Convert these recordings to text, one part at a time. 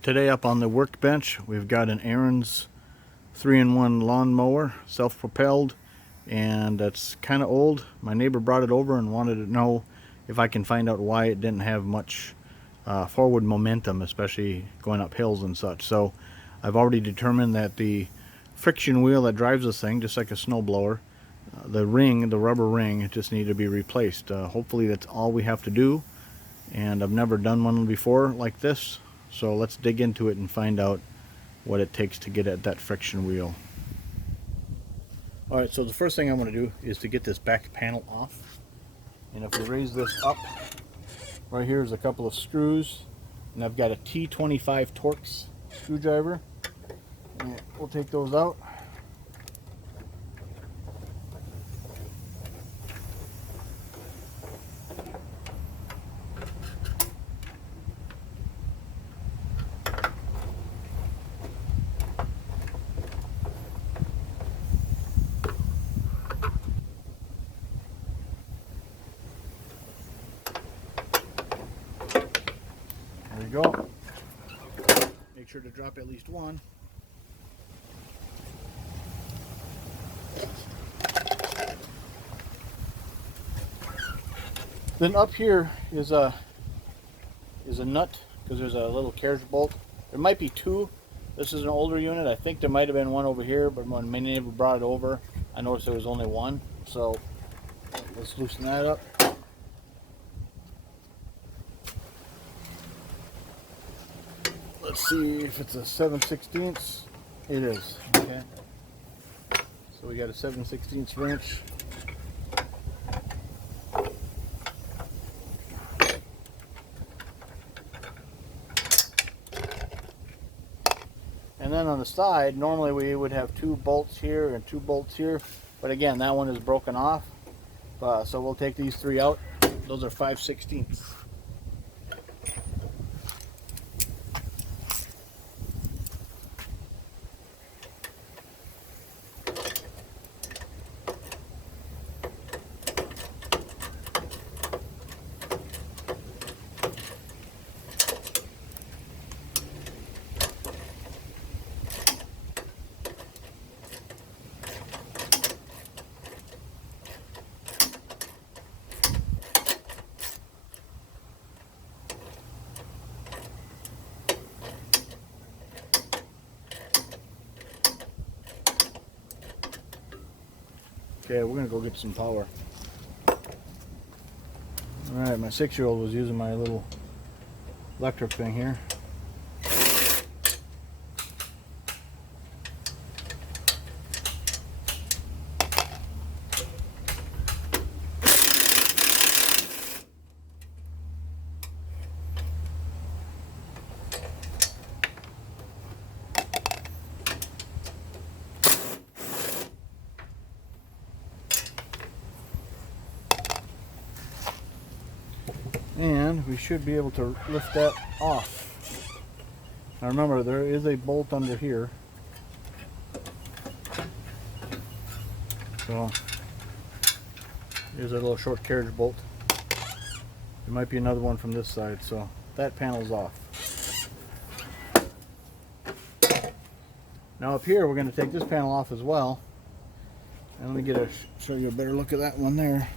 Today up on the workbench we've got an Ariens 3-in-1 lawn mower, self-propelled, and that's kind of old. My neighbor brought it over and wanted to know if I can find out why it didn't have much forward momentum, especially going up hills and such. So I've already determined that the friction wheel that drives this thing, just like a snowblower, the rubber ring, just need to be replaced. Hopefully that's all we have to do, and I've never done one before like this, so let's dig into it and find out what it takes to get at that friction wheel. Alright, so the first thing I'm going to do is to get this back panel off, and if we raise this up, right here is a couple of screws, and I've got a T25 Torx screwdriver, and we'll take those out. There we go. Make sure to drop at least one. Then up here is a nut, because there's a little carriage bolt. There might be two. This is an older unit. I think there might have been one over here, but when my neighbor brought it over, I noticed there was only one. So let's loosen that up. Let's see if it's a 7/16. It is. Okay. So we got a 7/16 wrench. And then on the side, normally we would have two bolts here and two bolts here, but again, that one is broken off. So we'll take these three out. Those are 5/16. Okay, we're gonna go get some power. Alright, my 6-year-old was using my little electric thing here. And we should be able to lift that off. Now remember, there is a bolt under here. So here's a little short carriage bolt. There might be another one from this side, so that panel's off. Now up here we're going to take this panel off as well. And let me show you a better look at that one there.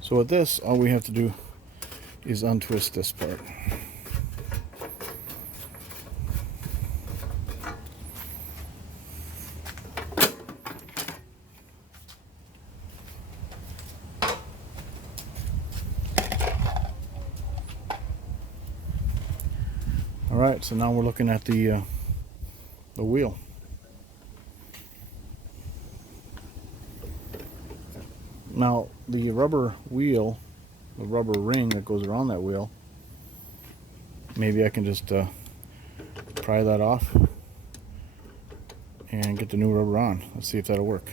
So with this, all we have to do is untwist this part. All right, so now we're looking at the wheel. Now the rubber wheel, the rubber ring that goes around that wheel, maybe I can just pry that off and get the new rubber on. Let's see if that'll work.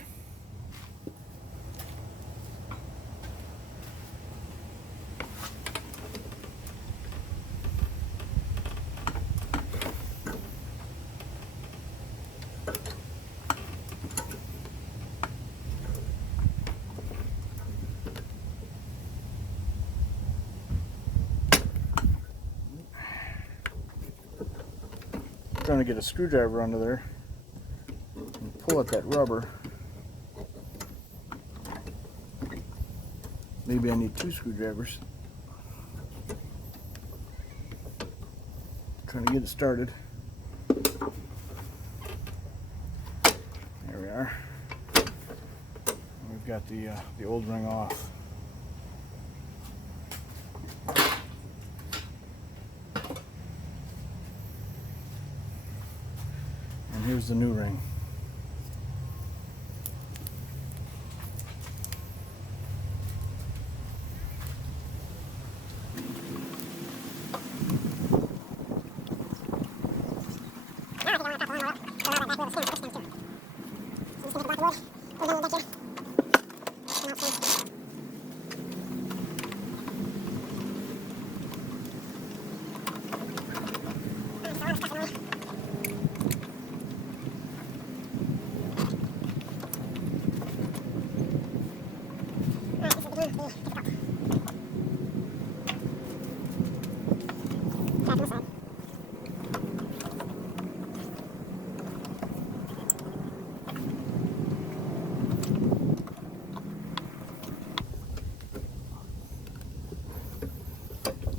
trying to get a screwdriver under there and pull at that rubber. Maybe I need 2 screwdrivers. Trying to get it started. There we are. We've got the old ring off. And here's the new ring.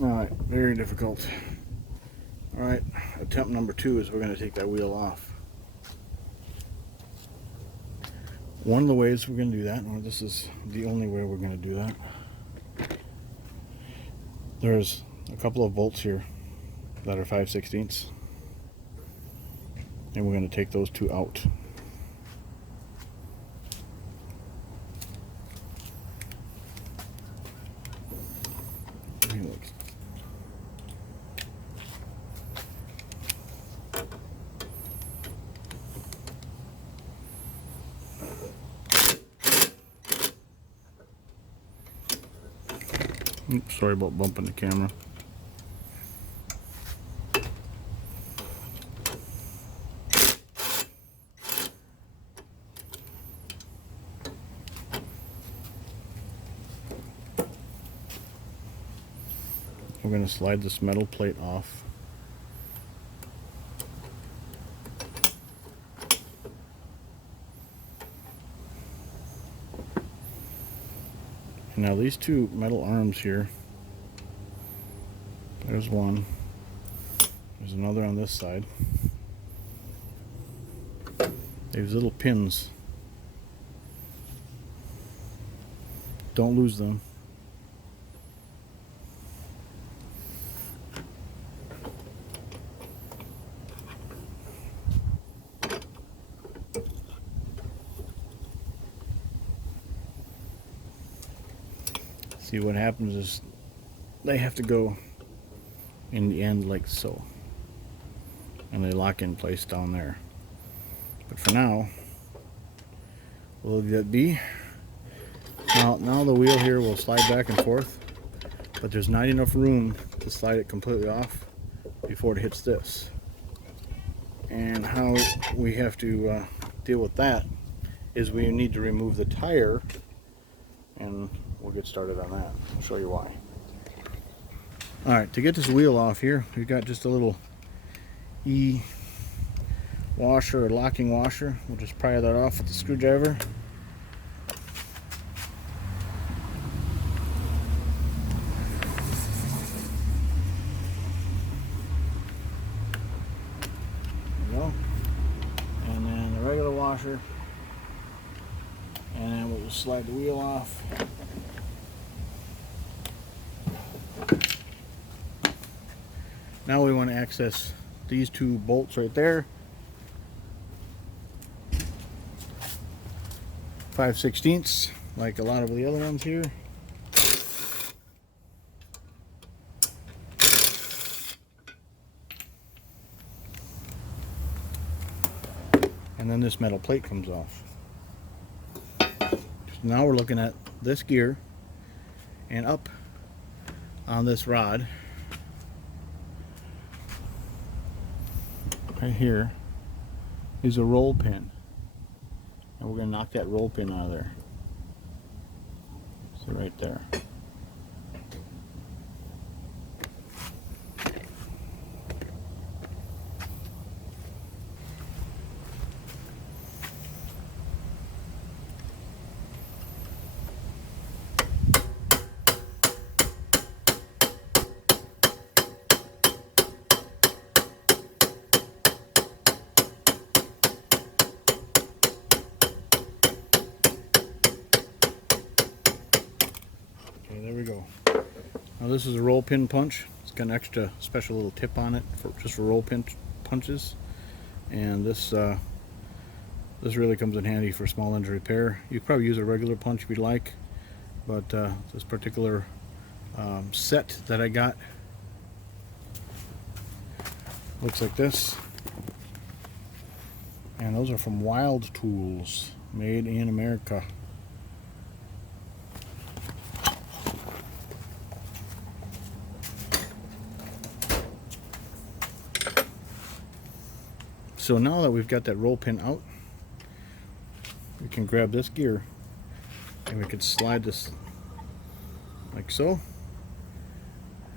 Alright, very difficult. Alright, attempt number 2 is we're going to take that wheel off. One of the ways we're going to do that, or this is the only way we're going to do that, there's a couple of bolts here that are 5/16, and we're going to take those 2 out. Oops, sorry about bumping the camera. We're going to slide this metal plate off. And now these 2 metal arms here, there's one, there's another on this side. There's little pins. Don't lose them. See, what happens is they have to go in the end like so, and they lock in place down there. But for now, we'll leave that be. Now the wheel here will slide back and forth, but there's not enough room to slide it completely off before it hits this. And how we have to deal with that is we need to remove the tire, and we'll get started on that. I'll show you why. Alright, to get this wheel off here, we've got just a little E washer or locking washer. We'll just pry that off with the screwdriver. There we go. And then the regular washer. And then we'll just slide the wheel off. Now we want to access these 2 bolts right there. 5/16, like a lot of the other ones here. And then this metal plate comes off. So now we're looking at this gear, and up on this rod right here is a roll pin, and we're going to knock that roll pin out of there. So right there. Now this is a roll pin punch. It's got an extra special little tip on it for just for roll pin punches, and this really comes in handy for small engine repair. You could probably use a regular punch if you'd like, but this particular set that I got looks like this, and those are from Wild Tools, made in America. So now that we've got that roll pin out, we can grab this gear and we can slide this like so,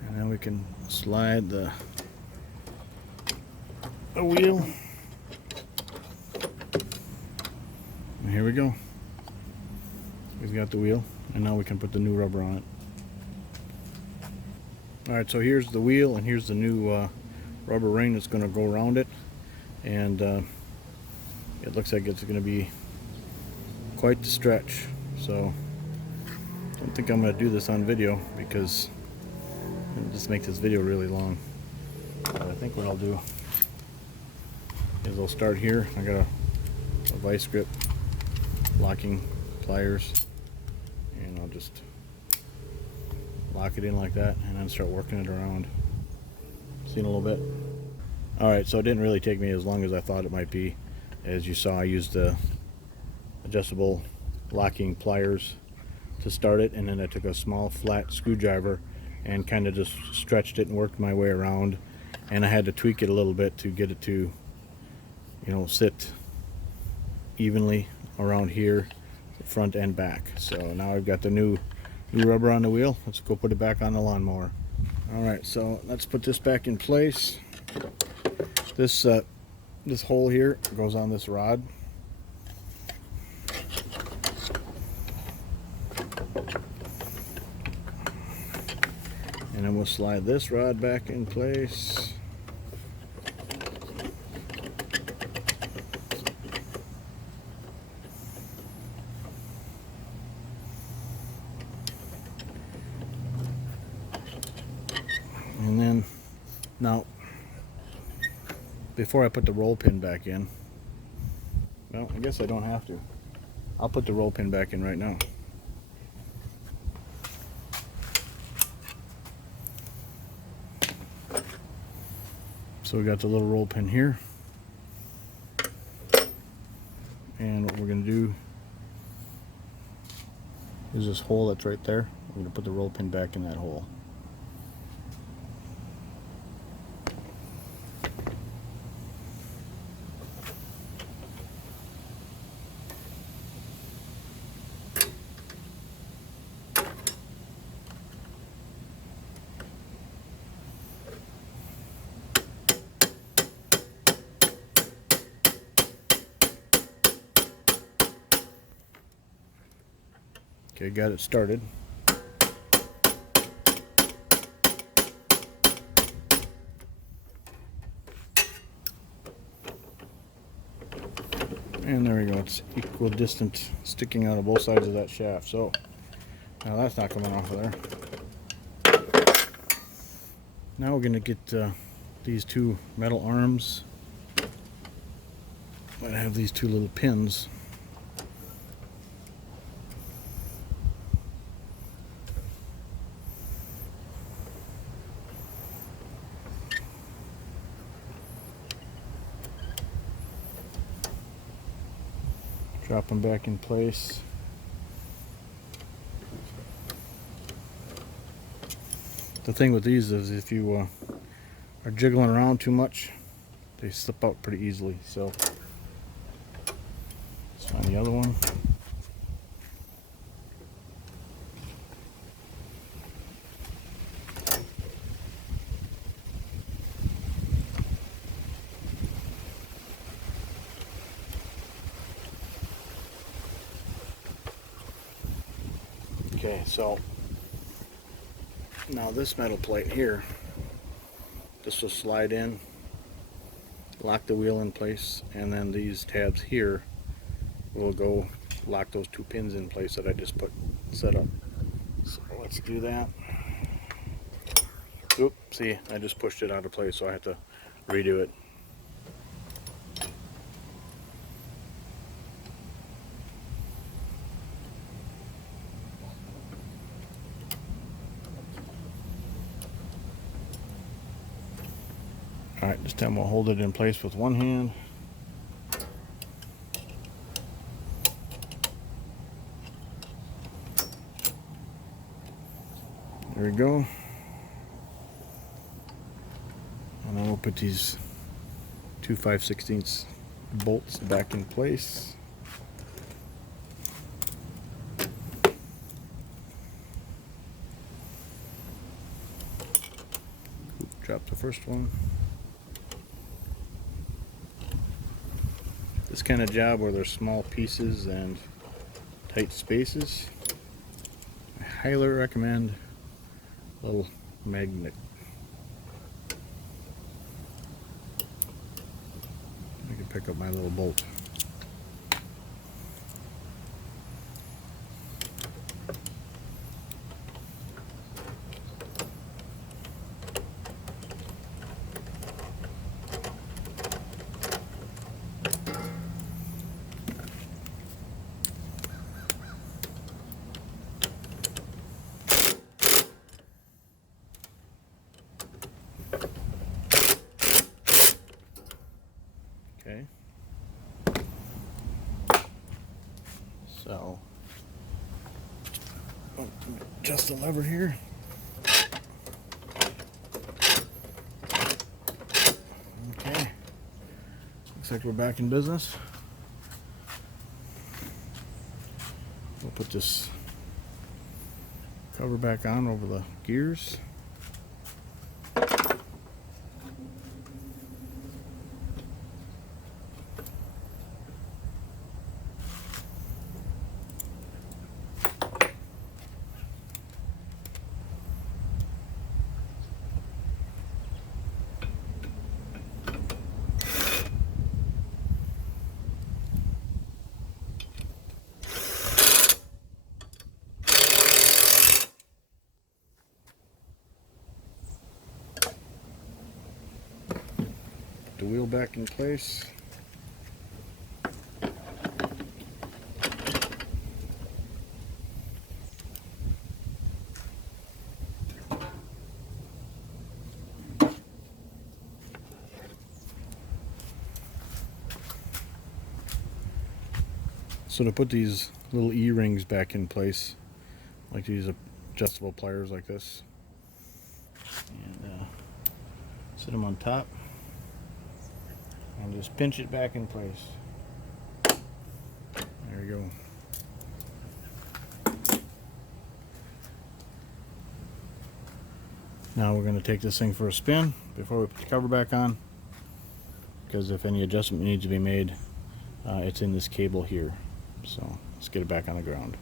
and then we can slide the wheel, and here we go. We've got the wheel, and now we can put the new rubber on it. Alright, so here's the wheel, and here's the new rubber ring that's going to go around it, and it looks like it's going to be quite the stretch. So I don't think I'm going to do this on video because it'll just make this video really long. But I think what I'll do is I'll start here. I got a vice grip locking pliers, and I'll just lock it in like that and then start working it around. See in a little bit. Alright, so it didn't really take me as long as I thought it might be. As you saw, I used the adjustable locking pliers to start it, and then I took a small flat screwdriver and kind of just stretched it and worked my way around, and I had to tweak it a little bit to get it to, you know, sit evenly around here, front and back. So now I've got the new rubber on the wheel. Let's go put it back on the lawnmower. Alright, so let's put this back in place. This hole here goes on this rod. And then we'll slide this rod back in place. And then, now, before I put the roll pin back in, well, I guess I don't have to. I'll put the roll pin back in right now. So we got the little roll pin here, and what we're going to do is this hole that's right there, we're going to put the roll pin back in that hole. Okay, got it started. And there we go, it's equal distance sticking out of both sides of that shaft. So now that's not coming off of there. Now we're going to get these two metal arms. I have these two little pins. Drop them back in place. The thing with these is if you are jiggling around too much, they slip out pretty easily. So let's find the other one. Okay, so now this metal plate here, this will slide in, lock the wheel in place, and then these tabs here will go lock those two pins in place that I just set up. So let's do that. Oop, see, I just pushed it out of place, so I have to redo it. Alright, this time we'll hold it in place with one hand. There we go. And then we'll put these 2 5/16 bolts back in place. Drop the first one. This kind of job where there's small pieces and tight spaces, I highly recommend a little magnet. I can pick up my little bolt. Okay. So, adjust the lever here. Okay. Looks like we're back in business. We'll put this cover back on over the gears. The wheel back in place. So to put these little E-rings back in place, like these adjustable pliers like this, and sit them on top and just pinch it back in place. There we go. Now we're going to take this thing for a spin before we put the cover back on, because if any adjustment needs to be made, it's in this cable here. So let's get it back on the ground.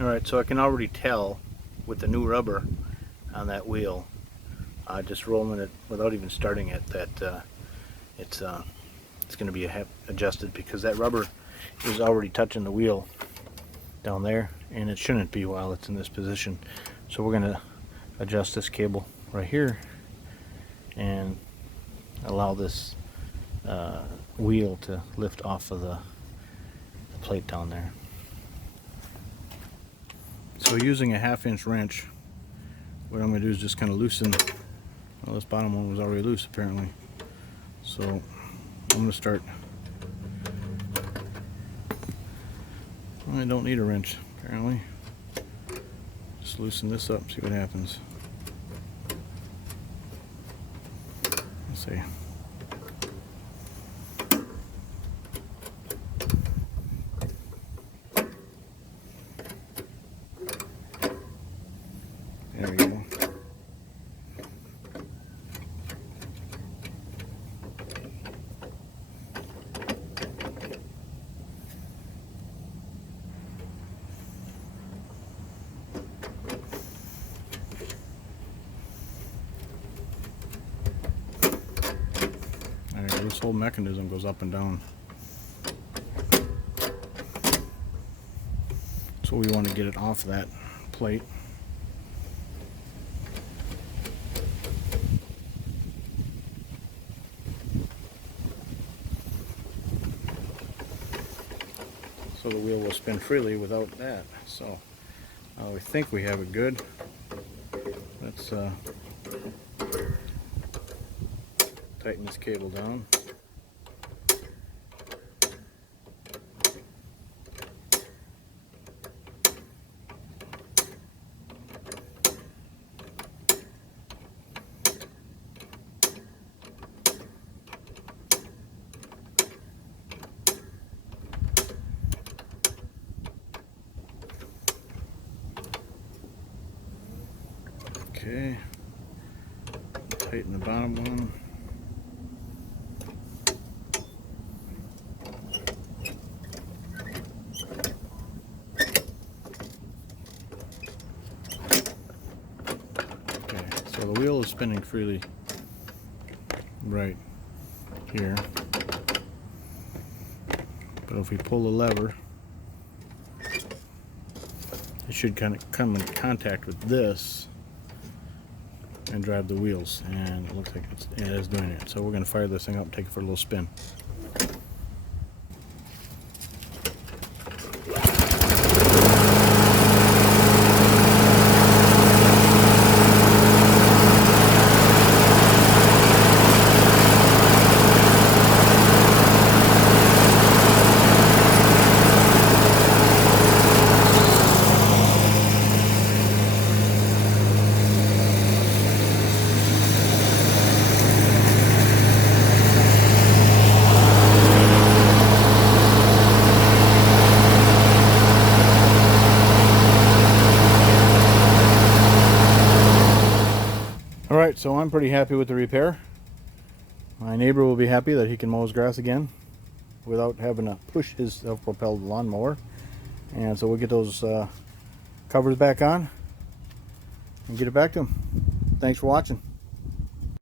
Alright, so I can already tell with the new rubber on that wheel, just rolling it without even starting it, that it's going to be adjusted, because that rubber is already touching the wheel down there, and it shouldn't be while it's in this position. So we're going to adjust this cable right here and allow this wheel to lift off of the plate down there. So using a 1/2-inch wrench, what I'm going to do is just kind of loosen. Well, this bottom one was already loose apparently, so I'm going to start. I don't need a wrench apparently. Just loosen this up, see what happens. Let's see. There we go. Alright, this whole mechanism goes up and down. So we want to get it off that plate. so the wheel will spin freely without that. So we think we have it good. Let's tighten this cable down. Okay, tighten the bottom one. Okay, so the wheel is spinning freely right here, but if we pull the lever, it should kind of come in contact with this and drive the wheels, and it looks like it is doing it. So we're going to fire this thing up and take it for a little spin. Alright, so I'm pretty happy with the repair. My neighbor will be happy that he can mow his grass again without having to push his self-propelled lawnmower. And so we'll get those covers back on and get it back to him. Thanks for watching.